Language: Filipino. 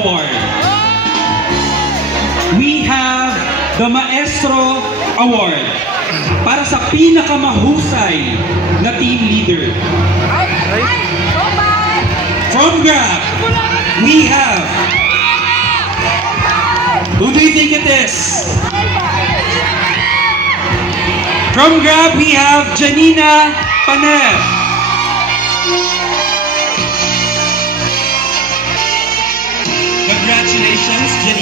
Award. We have the Maestro Award para sa pinakamahusay na team leader. From Grab, we have... Who do you think it is? From Grab, we have Janina Paner. Congratulations, Janina.